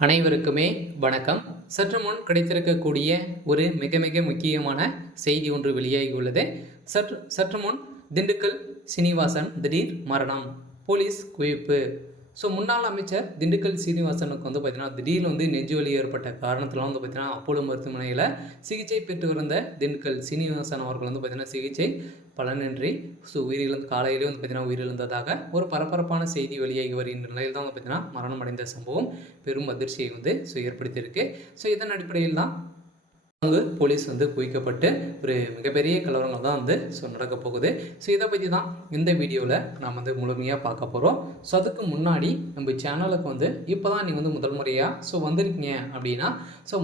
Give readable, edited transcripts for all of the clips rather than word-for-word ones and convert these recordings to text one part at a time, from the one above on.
அனைவருக்குமே வணக்கம். சற்று முன் கிடைத்திருக்கக்கூடிய ஒரு மிக மிக முக்கியமான செய்தி ஒன்று வெளியாகி உள்ளது. சற்று முன் திண்டுக்கல் சீனிவாசன் திடீர் மரணம், போலீஸ் குவிப்பு. முன்னாள் அமைச்சர் திண்டுக்கல் சீனிவாசனுக்கு பார்த்தீங்கன்னா, திடீர்னு நெஞ்சுவலி ஏற்பட்ட காரணத்தினால பார்த்தீங்கன்னா, அப்போலோ மருத்துவமனையில் சிகிச்சை பெற்று வந்த திண்டுக்கல் சீனிவாசன் அவர்கள் பார்த்தீங்கன்னா, சிகிச்சை பலனின்றி உயிரிழந்த காலையிலே பார்த்தீங்கன்னா உயிரிழந்ததாக ஒரு பரபரப்பான செய்தி வெளியாகி வருகின்ற நிலையில் தான் பார்த்தீங்கன்னா, மரணம் அடைந்த சம்பவம் பெரும் அதிர்ச்சியை ஏற்படுத்தியிருக்கு. இதன் அடிப்படையில் தான் அங்கு போலீஸ் குவிக்கப்பட்டு ஒரு மிகப்பெரிய கலவரங்கள் தான் நடக்க போகுது. இதை பற்றி தான் இந்த வீடியோவில் நாம் முழுமையாக பார்க்க போகிறோம். அதுக்கு முன்னாடி நம்ம சேனலுக்கு இப்போ தான் நீங்கள் முதல் முறையாக வந்திருக்கீங்க அப்படின்னா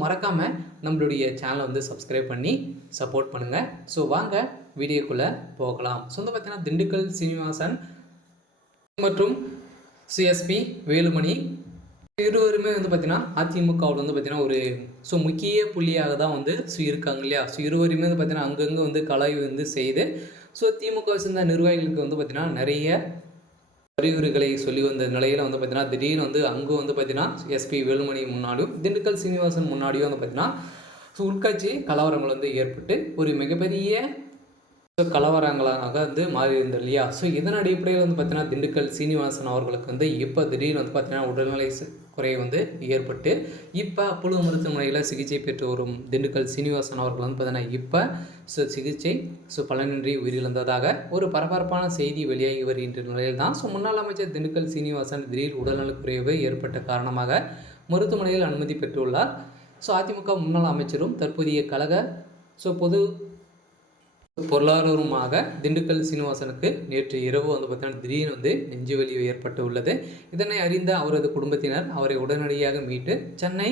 மறக்காமல் நம்மளுடைய சேனலை சப்ஸ்கிரைப் பண்ணி சப்போர்ட் பண்ணுங்கள். வாங்க வீடியோக்குள்ளே போகலாம். பார்த்தீங்கன்னா, திண்டுக்கல் சீனிவாசன் மற்றும் சிஎஸ்பி வேலுமணி இருவருமே பார்த்தீங்கன்னா, அதிமுகவில் பார்த்தீங்கன்னா ஒரு முக்கிய புள்ளியாக தான் இருக்காங்க இல்லையா. இருவருமே பார்த்தீங்கன்னா, அங்கங்கே கலாய்வு செய்து திமுக சேர்ந்த நிர்வாகிகளுக்கு பார்த்தீங்கன்னா, நிறைய அறிவுரைகளை சொல்லி வந்த நிலையில் பார்த்தீங்கன்னா, திடீர்னு அங்கே பார்த்தீங்கன்னா, எஸ்பி வேலுமணி முன்னாடியும் திண்டுக்கல் சீனிவாசன் முன்னாடியும் பார்த்தீங்கன்னா, உட்கட்சி கலவரங்கள் ஏற்பட்டு ஒரு மிகப்பெரிய கலவரங்களாக மாறி இருந்தது இல்லையா. இதன் அடிப்படையில் பார்த்தீங்கன்னா, திண்டுக்கல் சீனிவாசன் அவர்களுக்கு இப்போ திடீர்னு பார்த்தீங்கன்னா, உடல்நிலை குறை ஏற்பட்டு இப்போ அப்போலோ மருத்துவமனையில் சிகிச்சை பெற்று வரும் திண்டுக்கல் சீனிவாசன் அவர்கள் பார்த்தீங்கன்னா, இப்போ சிகிச்சை பலனின்றி உயிரிழந்ததாக ஒரு பரபரப்பான செய்தி வெளியாகி வருகின்ற நிலையில் தான் முன்னாள் அமைச்சர் திண்டுக்கல் சீனிவாசன் திடீர் உடல்நலக்குறைவு ஏற்பட்ட காரணமாக மருத்துவமனையில் அனுமதி பெற்றுள்ளார். அதிமுக முன்னாள் அமைச்சரும் தற்போதைய கழக பொது பொருளாதாரமாக திண்டுக்கல் சீனிவாசனுக்கு நேற்று இரவு பார்த்தீங்கன்னா, திடீர்னு நெஞ்சுவலி ஏற்பட்டு உள்ளது. இதனை அறிந்த அவரது குடும்பத்தினர் அவரை உடனடியாக மீட்டு சென்னை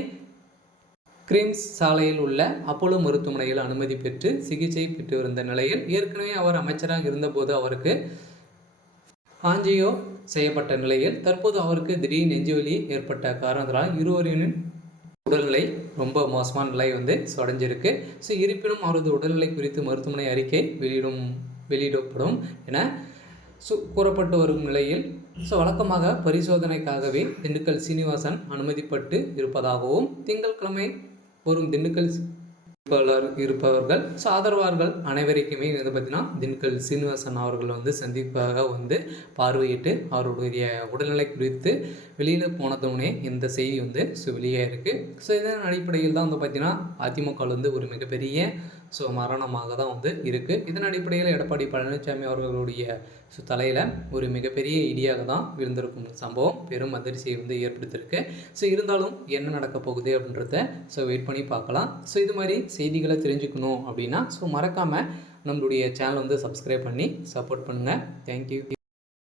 கிரீம்ஸ் சாலையில் உள்ள அப்போலோ மருத்துவமனையில் அனுமதி பெற்று சிகிச்சை பெற்று இருந்த நிலையில், ஏற்கனவே அவர் அமைச்சராக இருந்தபோது அவருக்கு ஆஞ்சியோ செய்யப்பட்ட நிலையில் தற்போது அவருக்கு திடீர் நெஞ்சுவலி ஏற்பட்ட காரணத்தினால் இருவரின் உடல்நிலை ரொம்ப மோசமான நிலை அடைஞ்சிருக்கு. இருப்பினும் அவரது உடல்நிலை குறித்து மருத்துவமனை அறிக்கை வெளியிடப்படும் என கூறப்பட்டு வரும் நிலையில் வழக்கமாக பரிசோதனைக்காகவே திண்டுக்கல் சீனிவாசன் அனுமதிப்பட்டு இருப்பதாகவும், திங்கட்கிழமை வரும் திண்டுக்கல் இருப்பவர்கள் ஆதரவாளர்கள் அனைவருக்குமே பார்த்தீங்கன்னா, திண்டுக்கல் சீனிவாசன் அவர்கள் சந்திப்பாக பார்வையிட்டு அவருடைய உடல்நிலை குறித்து வெளியில் போனதுடனே இந்த செய்தி வெளியாக இருக்குது. இதன் அடிப்படையில் தான் பார்த்தீங்கன்னா, அதிமுக ஒரு மிகப்பெரிய மரணமாக தான் இருக்குது. இதன் அடிப்படையில் எடப்பாடி பழனிசாமி அவர்களுடைய தலையில் ஒரு மிகப்பெரிய இடியாக தான் விழுந்திருக்கும் சம்பவம் பெரும் அதிர்ச்சியை ஏற்படுத்தியிருக்கு. இருந்தாலும் என்ன நடக்க போகுது அப்படின்றத வெயிட் பண்ணி பார்க்கலாம். இது மாதிரி செய்திகளை தெரிஞ்சுக்கணும் அப்படின்னா மறக்காமல் நம்மளுடைய சேனல் சப்ஸ்கிரைப் பண்ணி சப்போர்ட் பண்ணுங்கள். தேங்க்யூ.